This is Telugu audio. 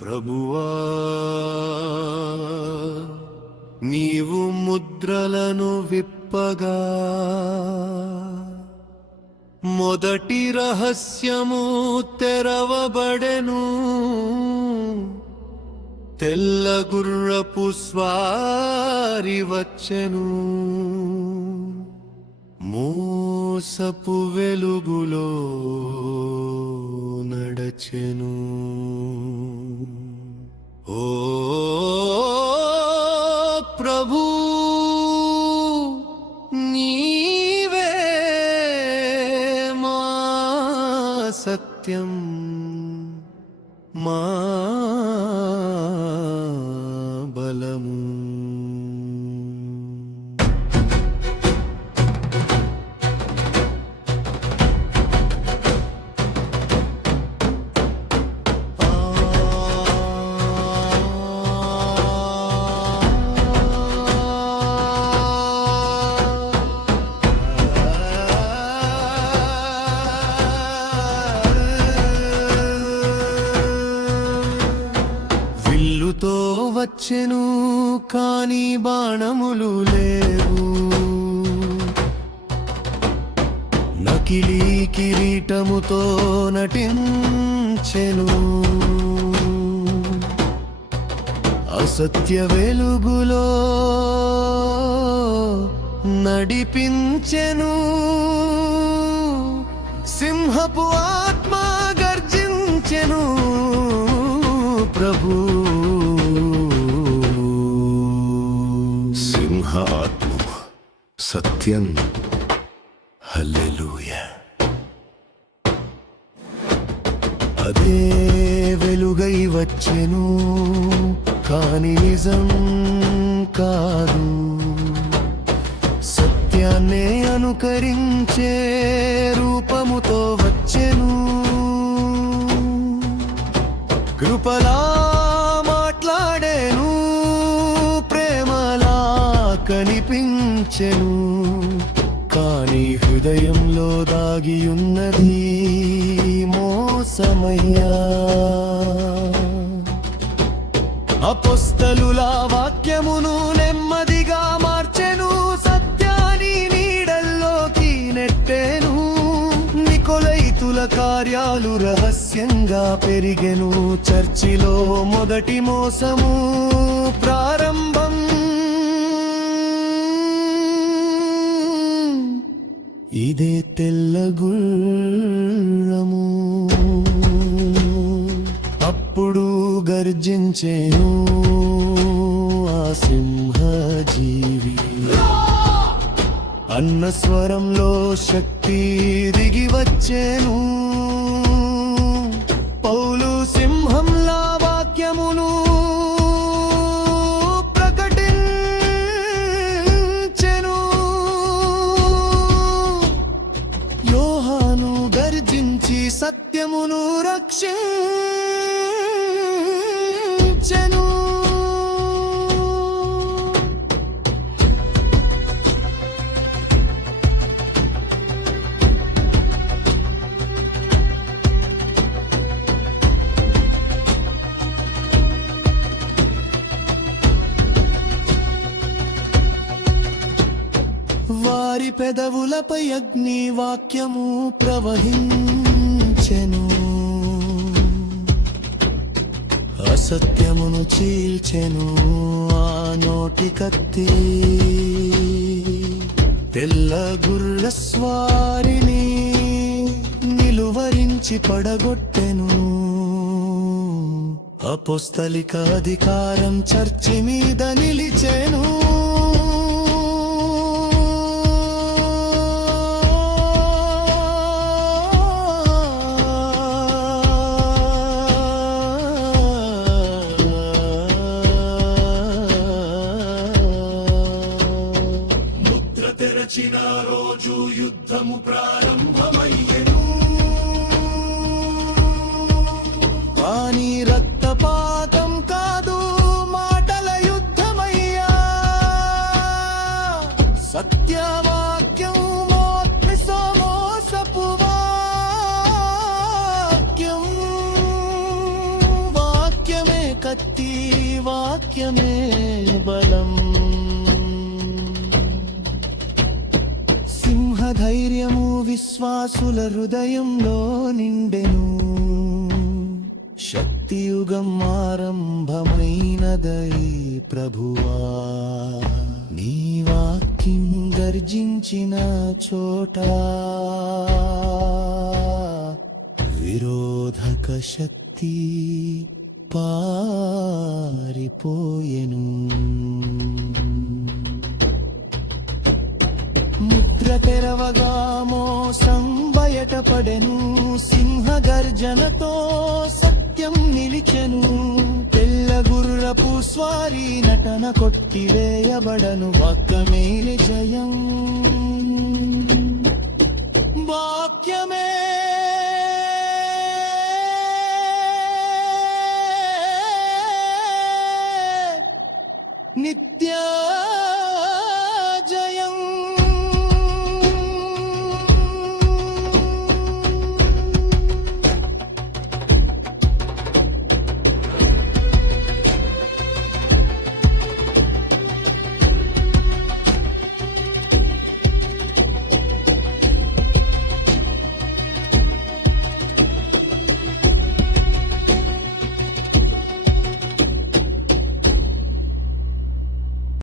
ప్రభువా నీవు ముద్రలను విప్పగా మొదటి రహస్యము తెరవబడెను. తెల్ల గుర్రపు స్వారి వచ్చెను, మోసపు వెలుగులో నడచెను. ఓ ప్రభు నీవే మా సత్యం, మా బలము. విల్లుతో వచ్చెను కాని బాణములు లేవు, నకిలీ కిరీటముతో నటించెను, అసత్య వెలుగులో నడిపించెను. సింహపు ఆత్మ గర్జించెను, ప్రభు సింహ ఆత్మ సత్యం. హల్లెలూయా. అదే వెలుగై వచ్చెను కాని నిజం కాదు, సత్యాన్నే అనుకరించే రూపముతో వచ్చెను. కృపలా మాట్లాడేను, ప్రేమలా కనిపించెను, కాని హృదయంలో దాగియున్నది మోసమయ్యా. అపొస్తలుల వాక్యమును నెమ్మదిగా మార్చెను, సత్యాన్ని నీడల్లోకి నెట్టెను. నికొలైతుల కార్యాలు రహస్యంగా పెరిగెను, చర్చిలో మొదటి మోసము ప్రారంభం. ఇదే తెల్ల గుర్రము, అప్పుడు గర్జించెను ఆ సింహజీవి. అన్న స్వరంలో శక్తి దిగి వచ్చెను. పౌలు సింహంలా వాక్యమును ప్రకటించెను. యోహాను గర్జించి సత్యమును రక్షించెను. వారి పెదవులపై అగ్ని వాక్యము ప్రవహించెను, అసత్యమును చీల్చెను ఆ నోటి కత్తి. తెల్ల గుర్ర స్వారిని నిలువరించి పడగొట్టెను. అపోస్తలిక అధికారం చర్చి మీద నిలిచెను. తెరచిన రోజు యుద్ధము ప్రారంభమయ్యెను, కానీ రక్తపాతం కాదు, మాటల యుద్ధమయ్యా. దాసుల హృదయంలో నిండెను శక్తియుగం ఆరంభమైనదై ప్రభువా నీ వాక్యం గర్జించిన చోట విరోధక శక్తి పారిపోయెను ముద్ర తెరవగా మోసం బయటపడెను సింహ గర్జనతో సత్యం నిలిచెను తెల్ల గుర్రపు స్వారీ నటన కొట్టివేయబడను వాక్యమే జయం వాక్యమే